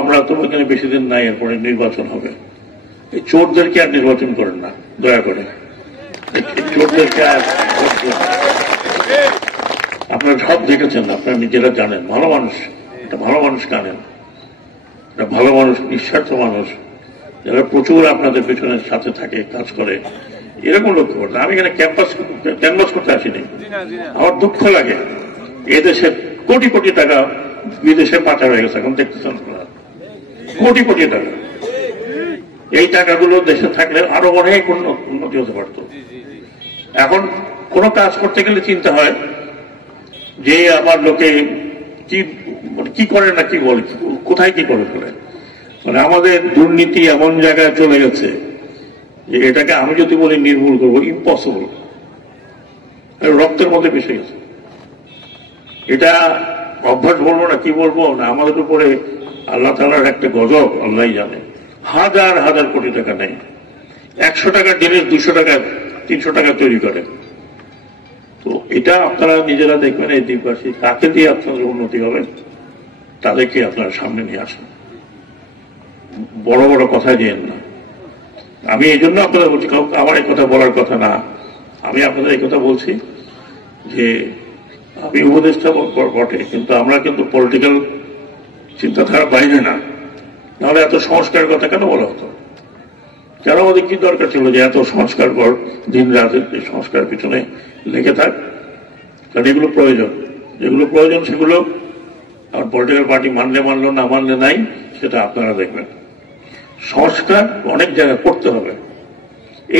আমরা তো এখানে বেশি দিন নাই, এরপরে নির্বাচন হবে। এই চোরদেরকে আর নির্বাচন করেন না দয়া করে, চোরদেরকে আর। আপনারা সব দেখেছেন, আপনারা নিজেরা জানেন, ভালো মানুষ, একটা ভালো মানুষ কানেন, একটা ভালো মানুষ, নিঃস্বার্থ মানুষ, যারা প্রচুর আপনাদের পেছনের সাথে থাকে, কাজ করে, এরকম লক্ষ্য করতে। আমি এখানে ক্যানভাস করতে আসিনি। আমার দুঃখ লাগে, এদেশে কোটি কোটি টাকা বিদেশে পাচার হয়ে গেছে, এখন দেখতেছেন কোটি কোটি টাকা। এই টাকাগুলো দেশে থাকলে আরো অনেক উন্নতি হতে পারত। এখন কোনো কাজ করতে গেলে চিন্তা হয় যে আমার লোকে কি করে না কি বলে, কোথায় কি করে ফেলে। মানে আমাদের দুর্নীতি এমন জায়গায় চলে গেছে যে এটাকে আমি যদি বলি নির্মূল করবো, ইম্পসিবল, রক্তের মধ্যে মিশে গেছে। এটা অভ্যাস বলবো না, কি বলবো না, আমাদের উপরে আল্লাহ তাআলার একটা গজব, আল্লাহই জানে। হাজার হাজার কোটি টাকা নেই, 100 টাকার জিনিস 200 টাকা 300 টাকা তৈরি করে। তো এটা আপনারা নিজেরা দেখবেন, এই দ্বীপবাসী কাকে দিয়ে আপনাদের উন্নতি হবে, তাদেরকে আপনারা সামনে নিয়ে আসেন, বড় বড় কথা দিয়েন না। আমি এই জন্য আপনাদের বলছি, আমার এই কথা বলার কথা না, আমি আপনাদের এই কথা বলছি যে আমি উপদেষ্টা বটে, কিন্তু আমরা কিন্তু পলিটিক্যাল চিন্তাধারার বাইরে না। নাহলে এত সংস্কারের কথা কেন বলা হতো? কেন আমাদের কি দরকার ছিল যে এত সংস্কার কর, দিন রাতের সংস্কার পিছনে লেগে থাক? কারণ এগুলো প্রয়োজন, যেগুলো প্রয়োজন সেগুলো আমার পলিটিক্যাল পার্টি মানলে মানলো, না মানলে নাই, সেটা আপনারা দেখবেন। সংস্কার অনেক জায়গায় করতে হবে।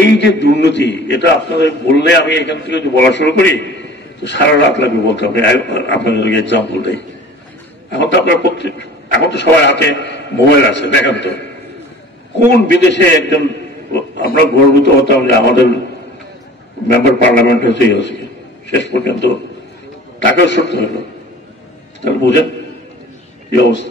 এই যে দুর্নীতি, এটা আপনাদের বললে, আমি এখান থেকে যদি বলা শুরু করি তো সারা রাত লাগবে বলতে হবে। আপনাদেরকে এক্সাম্পল দেই। এখন তো আপনার এখন তো সবার হাতে মোবাইল আছে, দেখেন তো কোন বিদেশে একজন, আমরা গর্বিত হতাম যে আমাদের মেম্বার পার্লামেন্ট হচ্ছে, শেষ পর্যন্ত টাকা সরতে হলো। তাহলে বুঝেন কি অবস্থা।